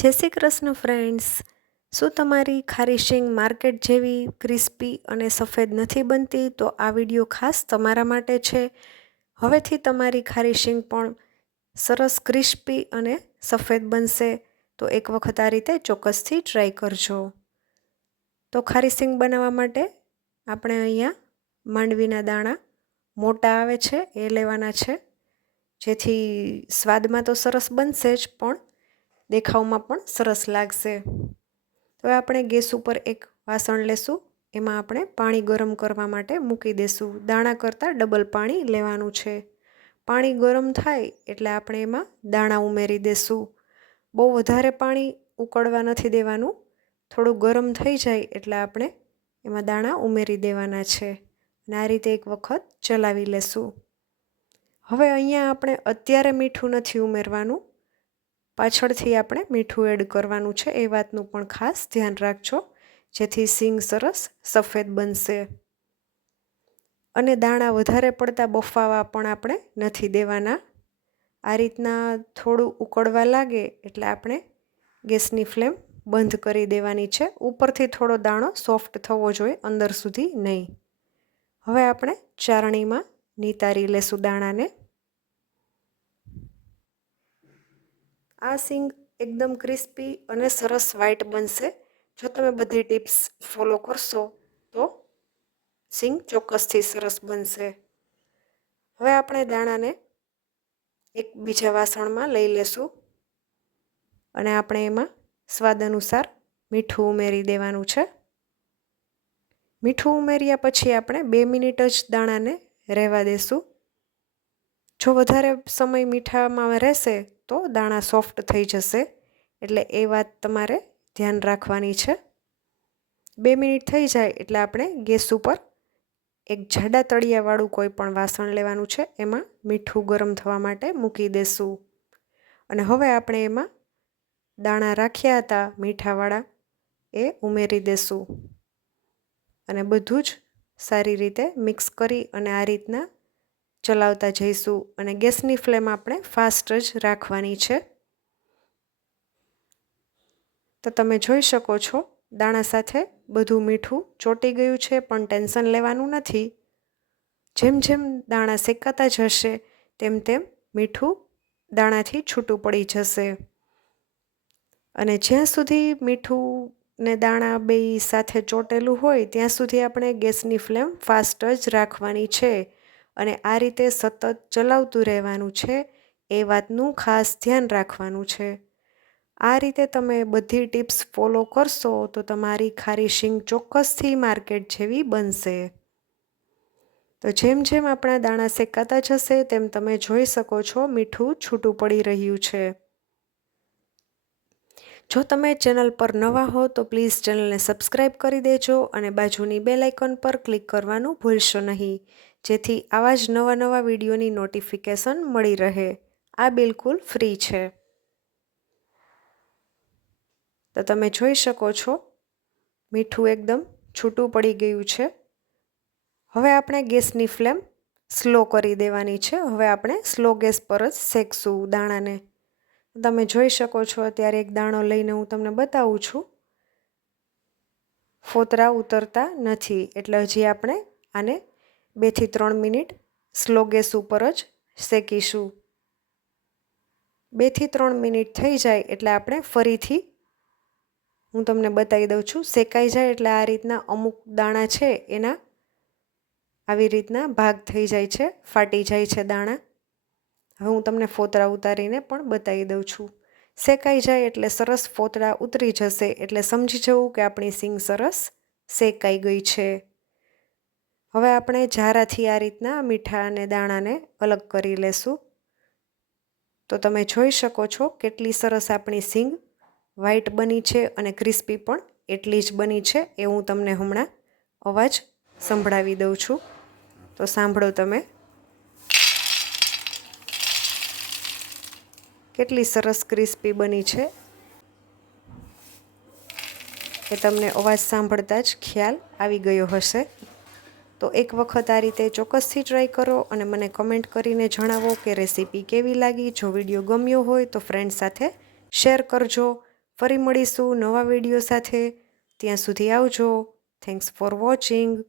જય શ્રી કૃષ્ણ ફ્રેન્ડ્સ. શું તમારી ખારી શીંગ માર્કેટ જેવી ક્રિસ્પી અને સફેદ નથી બનતી? તો આ વિડીયો ખાસ તમારા માટે છે. હવેથી તમારી ખારી શીંગ પણ સરસ ક્રિસ્પી અને સફેદ બનશે. તો એક વખત આ રીતે ચોક્કસથી ટ્રાય કરજો. તો ખારી શીંગ બનાવવા માટે આપણે અહીંયા માંડવીના દાણા મોટા આવે છે એ લેવાના છે, જેથી સ્વાદમાં તો સરસ બનશે જ પણ દેખાવમાં પણ સરસ લાગશે. તો આપણે ગેસ ઉપર એક વાસણ લેશું, એમાં આપણે પાણી ગરમ કરવા માટે મૂકી દેશું. દાણા કરતાં ડબલ પાણી લેવાનું છે. પાણી ગરમ થાય એટલે આપણે એમાં દાણા ઉમેરી દેશું. બહુ વધારે પાણી ઉકળવા નથી દેવાનું. થોડું ગરમ થઈ જાય એટલે આપણે એમાં દાણા ઉમેરી દેવાના છે અને આ રીતે એક વખત ચલાવી લેશું. હવે અહીંયા આપણે અત્યારે મીઠું નથી ઉમેરવાનું, પાછળથી આપણે મીઠું એડ કરવાનું છે. એ વાતનું પણ ખાસ ધ્યાન રાખજો, જેથી શીંગ સરસ સફેદ બનશે. અને દાણા વધારે પડતા બફાવા પણ આપણે નથી દેવાના. આ રીતના થોડું ઉકળવા લાગે એટલે આપણે ગેસની ફ્લેમ બંધ કરી દેવાની છે. ઉપરથી થોડો દાણો સોફ્ટ થવો જોઈએ, અંદર સુધી નહીં. હવે આપણે ચારણીમાં નિતારી લેશું દાણાને. આ શીંગ એકદમ ક્રિસ્પી અને સરસ વ્હાઈટ બનશે. જો તમે બધી ટિપ્સ ફોલો કરશો તો શીંગ ચોક્કસથી સરસ બનશે. હવે આપણે દાણાને એક બીજા વાસણમાં લઈ લેશું અને આપણે એમાં સ્વાદ અનુસાર મીઠું ઉમેરી દેવાનું છે. મીઠું ઉમેર્યા પછી આપણે 2 મિનિટ જ દાણાને રહેવા દેશું. જો વધારે સમય મીઠામાં રહેશે તો દાણા સોફ્ટ થઈ જશે, એટલે એ વાત તમારે ધ્યાન રાખવાની છે. 2 મિનિટ થઈ જાય એટલે આપણે ગેસ ઉપર એક જાડા તળિયાવાળું કોઈ પણ વાસણ લેવાનું છે, એમાં મીઠું ગરમ થવા માટે મૂકી દેશું. અને હવે આપણે એમાં દાણા રાખ્યા હતા મીઠાવાળા એ ઉમેરી દેશું અને બધું જ સારી રીતે મિક્સ કરી અને આ રીતના ચલાવતા જઈશું. અને ગેસની ફ્લેમ આપણે ફાસ્ટ જ રાખવાની છે. તો તમે જોઈ શકો છો દાણા સાથે બધું મીઠું ચોંટી ગયું છે, પણ ટેન્શન લેવાનું નથી. જેમ જેમ દાણા શેકાતા જશે તેમ તેમ મીઠું દાણાથી છૂટું પડી જશે. અને જ્યાં સુધી મીઠું ને દાણા બેય સાથે ચોંટેલું હોય ત્યાં સુધી આપણે ગેસની ફ્લેમ ફાસ્ટ જ રાખવાની છે અને આ રીતે સતત ચલાવતું રહેવાનું છે. એ વાતનું ખાસ ધ્યાન રાખવાનું છે. આ રીતે તમે બધી ટિપ્સ ફોલો કરશો તો તમારી ખારી શીંગ ચોક્કસથી માર્કેટ જેવી બનશે. તો જેમ જેમ આપણા દાણા શેકાતા જશે તેમ તમે જોઈ શકો છો મીઠું છૂટું પડી રહ્યું છે. જો તમે ચેનલ પર નવા હો તો પ્લીઝ ચેનલને સબસ્ક્રાઈબ કરી દેજો અને બાજુની બેલ આઇકન પર ક્લિક કરવાનું ભૂલશો નહીં, જેથી આવા જ નવા વિડીયોની નોટિફિકેશન મળી રહે. આ બિલકુલ ફ્રી છે. તો તમે જોઈ શકો છો મીઠું એકદમ છૂટું પડી ગયું છે. હવે આપણે ગેસની ફ્લેમ સ્લો કરી દેવાની છે. હવે આપણે સ્લો ગેસ પર જ શેકશું દાણાને. તમે જોઈ શકો છો અત્યારે એક દાણો લઈને હું તમને બતાવું છું. ફોતરા ઉતરતા નથી, એટલે હજી આપણે આને 2 થી 3 મિનિટ સ્લો ગેસ ઉપર જ શેકીશું. 2 થી 3 મિનિટ થઈ જાય એટલે આપણે ફરીથી હું તમને બતાવી દઉં છું. શેકાઈ જાય એટલે આ રીતના અમુક દાણા છે એના આવી રીતના ભાગ થઈ જાય છે, ફાટી જાય છે દાણા. હવે હું તમને ફોતરા ઉતારીને પણ બતાવી દઉં છું. શેકાઈ જાય એટલે સરસ ફોતરા ઉતરી જશે, એટલે સમજી જવું કે આપણી શીંગ સરસ શેકાઈ ગઈ છે. હવે આપણે ઝારાથી આ રીતના મીઠા અને દાણાને અલગ કરી લેશું. તો તમે જોઈ શકો છો કેટલી સરસ આપણી શીંગ વ્હાઈટ બની છે અને ક્રિસ્પી પણ એટલી જ બની છે. એ હું તમને હમણાં અવાજ સંભળાવી દઉં છું, તો સાંભળો તમે. કેટલી સરસ ક્રિસ્પી બની છે એ તમને અવાજ સાંભળતા જ ખ્યાલ આવી ગયો હશે. તો એક વખત આ રીતે ચોક્કસથી ટ્રાય કરો અને મને કમેન્ટ કરીને જણાવો કે રેસીપી કેવી લાગી. જો વિડીયો ગમ્યો હોય તો ફ્રેન્ડ સાથે શેર કરજો. ફરી મળીશું નવા વિડીયો સાથે. ત્યાં સુધી આવજો. Thanks for watching.